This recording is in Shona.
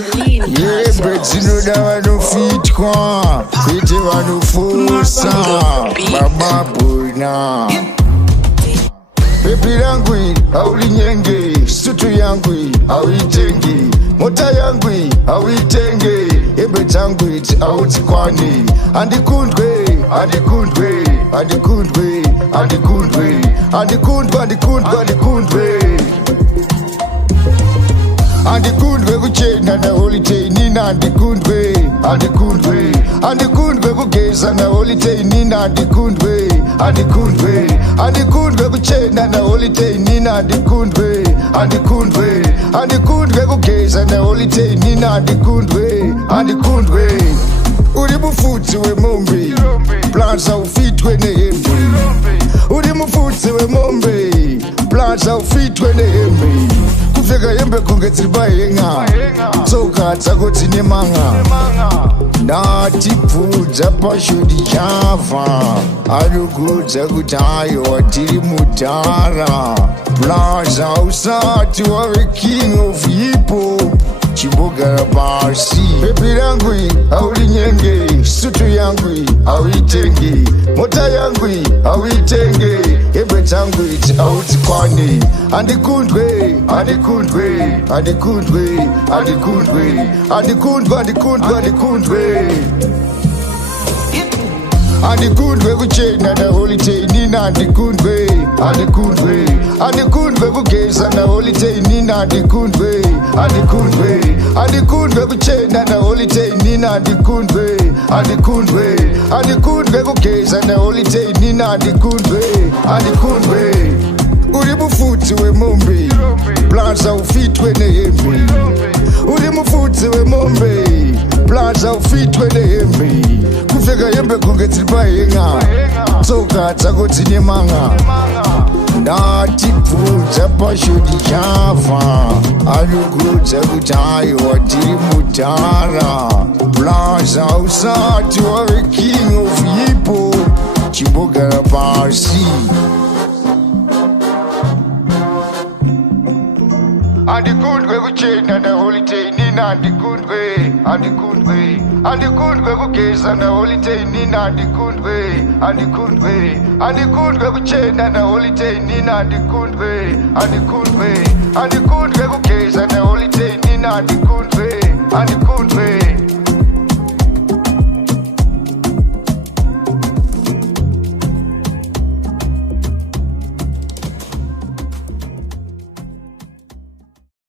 Betinoda vanofitwa kwete vanofosa bababuna. Pepi yangu haulinyenge, sutu yangu hauitengi, mota yangu hauitenge, ebe changu hautikwani. Andikundwe, andikundwe, andikundwe, andikundwe, andikundwe, andikundwe, andikundwe. Andikundwe kuchena na holiday nina andikundwe, andikundwe, andikundwe kugeza na holiday nina andikundwe, andikundwe, andikundwe kuchena na holiday nina andikundwe, andikundwe, andikundwe kugeza na holiday nina andikundwe, andikundwe. Uri mufutsi wemombe, plaza ufitwe nehembe. Uri mufutsi wemombe, plaza ufitwe nehembe. Kufeka yembe kungetsiriba henga, tsoka dzako dzine manga. Ndatibvudza pashodi chava, anogudza kuti aiwa tiri mudhara. Plaza usati wave king of hip hop, chimbogara pasi. Pepi yangu haulinyenge, sutu yangu hauitenge, mota yangu hauitenge, ebe changu hautikwane. Andikundwe, andikundwe, andikundwe, andikundwe, andikundwe, andikundwe, andikundwe. Andikundwe kuchena na holiday nina andikundwe, andikundwe, andikundwe kugeza na holiday nina andikundwe, andikundwe, andikundwe kuchena na holiday nina andikundwe, andikundwe, andikundwe kugeza na holiday nina andikundwe, andikundwe. Uri mufutsi wemombe, plaza ufitwe nehembe. Uri mufutsi wemombe, plaza ufitwe nehembe. Kufeka yembe kungetsiriba henga, tsoka dzako dzine manga. Ndatibvudza pashodi chava, anogudza kuti aiwa tiri mudhara. Plaza usati wave king of hip hop, chimbogara pasi. Andikundwe kuchena na holiday nina andikundwe, andikundwe, andikundwe kugeza na holiday nina andikundwe, andikundwe, andikundwe kuchena na holiday nina andikundwe, andikundwe, andikundwe kugeza